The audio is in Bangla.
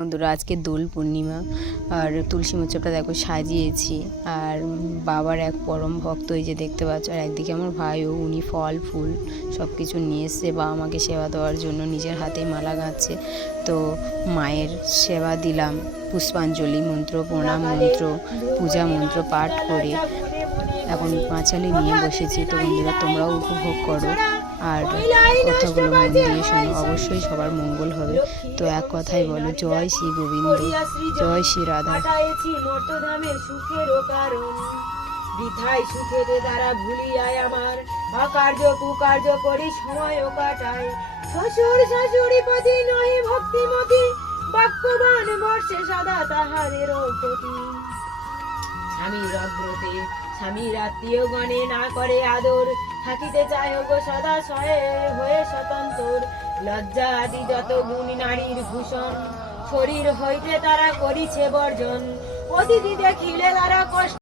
বন্ধুরা, আজকে দোল পূর্ণিমা আর তুলসী মণ্ডপটা দেখো সাজিয়েছি। আর বাবার এক পরম ভক্ত, এই যে দেখতে পাচ্ছ। আর একদিকে আমার ভাইও, উনি ফল ফুল সব কিছু নিয়ে এসছে বা আমাকে সেবা দেওয়ার জন্য নিজের হাতেই মালা গাঁথছে। তো মায়ের সেবা দিলাম, পুষ্পাঞ্জলি মন্ত্র, প্রণাম মন্ত্র, পূজা মন্ত্র পাঠ করে এখন পাঁচালি নিয়ে বসেছি। তো বন্ধুরা, তোমরাও উপভোগ করো আর কথাগুলো মন দিয়ে শোনো, অবশ্যই সবার মঙ্গল হবে। তো এক কথাই বলো, জয় শ্রী গোবিন্দ, জয় শ্রী রাধা। বৃথায় সুখের দ্বারা ভুলিয়ায় আমার অকার্য কুকার্য করি সময় কাটায়। শ্বশুর শাশুড়ি পতি নহে ভক্তিমতী, বাক্যবান বর্ষে সদা তাহাদের প্রতি। স্বামীর অগ্রতে স্বামীর আত্মীয় গণে না করে আদর, থাকিতে চায় গো সদা হয়ে স্বতন্ত্র। লজ্জা আদি যত গুণ নারীর ভূষণ, শরীর হইতে তারা করিছে বর্জন। অতিথি দেখিলে তারা কষ্ট